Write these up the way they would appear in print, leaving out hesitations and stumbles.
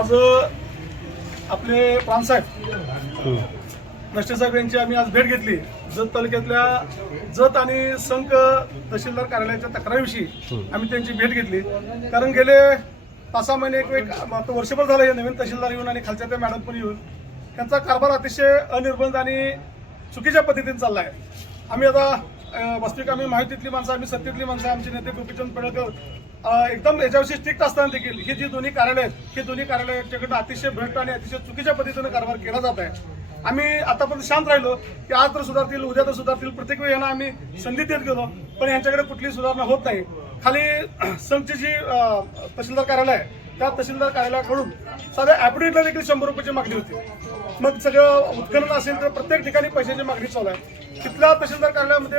आज आपले प्रांतसाहेब नष्टे साहेब यांची आम्ही आज भेट घेतली। जत तालुक्यातल्या जत आणि संक तहसीलदार कार्यालयाच्या तक्रारीविषयी आम्ही त्यांची भेट घेतली। कारण गेले 5-6 महिने एक वर्षभर झालं हे नवीन तहसीलदार येऊन आणि खालच्या त्या मॅडम पण येऊन त्यांचा कारभार अतिशय अनिर्बंध आणि चुकीच्या पद्धतीने चालला आहे। आम्ही आता वास्तविक आम्ही माहितीतली माणसं, आम्ही सत्तेतली माणसं, आमचे नेते गोपीचंद पडळकर एकदम याच्याविषयी स्ट्रिक्ट असताना देखील ही जी दोन्ही कार्यालय आहेत, ही दोन्ही कार्यालयाच्याकडून अतिशय भ्रष्ट आणि अतिशय चुकीच्या पद्धतीने कारभार केला जात आहे। आम्ही आतापर्यंत शांत राहिलो की आज तर सुधारतील, उद्या तर सुधारतील, प्रत्येक वेळी यांना आम्ही संधी देत गेलो, पण यांच्याकडे कुठलीही सुधारणा होत नाही। खाली संघची जी तहसीलदार कार्यालय आहे त्या तहसीलदार कार्यालयाकडून साध्या ॲफिडेव्हिटला देखील 100 रुपयाची मागणी होती। मग सगळं उत्खनन असेल तर प्रत्येक ठिकाणी पैशाची मागणी चालू आहे। तिथल्या तहसीलदार कार्यालयामध्ये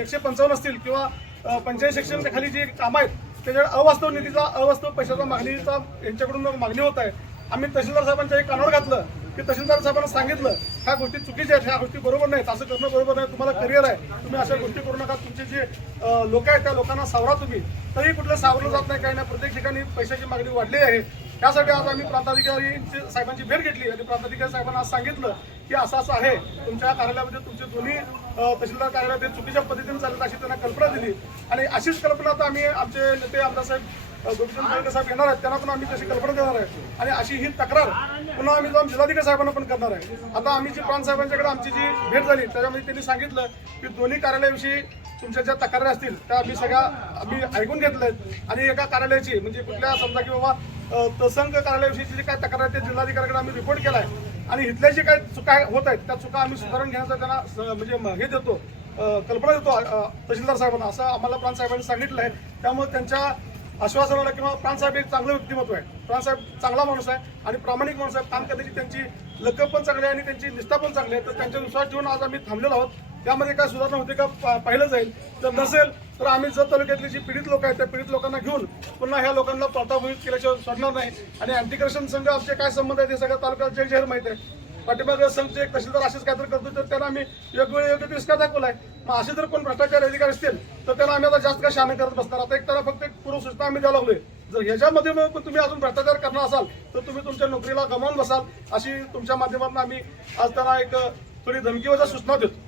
155 असतील किंवा 85 सेक्शनच्या खाली जी कामं आहेत त्याच्याकडे अवास्तव निधीचा, अवास्तव पैशाचा मागणीचा यांच्याकडून मागणी होत आहे। आम्ही तहसीलदार साहेबांच्या एक कानावर घातलं की तहसीलदार साहेबांना सांगितलं ह्या गोष्टी चुकीच्या आहेत, ह्या गोष्टी बरोबर नाहीत, असं करणं बरोबर नाही, तुम्हाला करिअर आहे, तुम्ही अशा गोष्टी करू नका, तुमचे जे लोक आहेत त्या लोकांना सावरा तुम्ही। तरी कुठलं सावरलं जात नाही, काही नाही, प्रत्येक ठिकाणी पैशाची मागणी वाढली आहे। त्यासाठी आज आम्ही प्रांताधिकारी साहेबांची भेट घेतली आणि प्रांताधिकारी साहेबांना आज सांगितलं की असं असं आहे, तुमच्या कार्यालयामध्ये तुमचे दोन्ही तहसीलदार कार्यालयात चुकीच्या पद्धतीने चालत अशी त्यांना कल्पना दिली। आणि अशीच कल्पना आता आम्ही आमचे नेते आमदार साहेब गोपीचंद पडळकर साहेब येणार आहेत, त्यांना पण आम्ही तशी कल्पना देणार आहे आणि अशी ही तक्रार पुन्हा आम्ही जाऊन जिल्हाधिकारी साहेबांना पण करणार आहे। आता आम्ही जी प्रांत साहेबांच्याकडे आमची जी भेट झाली त्याच्यामध्ये त्यांनी सांगितलं की दोन्ही कार्यालयाविषयी तुमच्या ज्या तक्रारी असतील त्या आम्ही ऐकून घेतल्या आहेत आणि एका कार्यालयाची म्हणजे कुठल्या समजा की बाबा तहसंक कार्यालयाविषयी जी काय तक्रार आहे ते जिल्हाधिकाऱ्याकडे आम्ही रिपोर्ट केला आहे आणि इथल्या जे काही चुका होत आहेत त्या चुका आम्ही सुधारून घेण्याचा त्यांना म्हणजे हे देतो, कल्पना देतो तहसीलदार साहेबांना, असं आम्हाला प्रांत साहेबांनी सांगितलं आहे। त्यामुळे त्यांच्या आश्वासनाला किंवा प्रांतसाहेब एक चांगलं व्यक्तिमत्व आहे, प्रांतसाहेब चांगला माणूस आहे आणि प्रामाणिक माणूस आहे, काम करण्याची त्यांची लकब पण चांगली आहे आणि त्यांची निष्ठा पण चांगली आहे। तर त्यांचा विश्वास ठेवून आज आम्ही थांबलेलो आहोत। त्यामध्ये काय सुधारणा होते का पाहिलं जाईल, जर नसेल तर आम्ही जत तालुक्यातली जी पीडित लोक आहेत त्या पीडित लोकांना घेऊन पुन्हा ह्या लोकांना प्रतापवित केल्याशिवाय सोडणार नाही। आणि अँटी करप्शन संघ आमचे काय संबंध आहे ते सगळ्या तालुक्यात जाहीर माहिती आहे। पाठीमागे संघचे एक तहसीलदार असेच काहीतरी करतो तर त्यांना आम्ही योग्य तिरस्कार दाखवलाय। मग असे जर कोण भ्रष्टाचार अधिकारी असतील तर त्यांना आम्ही आता जास्त काय शहाणे करत बसणार। आता एक त्यांना फक्त एक पूर्वसूचना आम्ही द्यायला लागलोय, जर ह्याच्यामध्ये मग तुम्ही अजून भ्रष्टाचार करणार असाल तर तुम्ही तुमच्या नोकरीला गमावून बसाल, अशी तुमच्या माध्यमातून आम्ही आज त्यांना एक थोडी धमकीवजा सूचना देतो।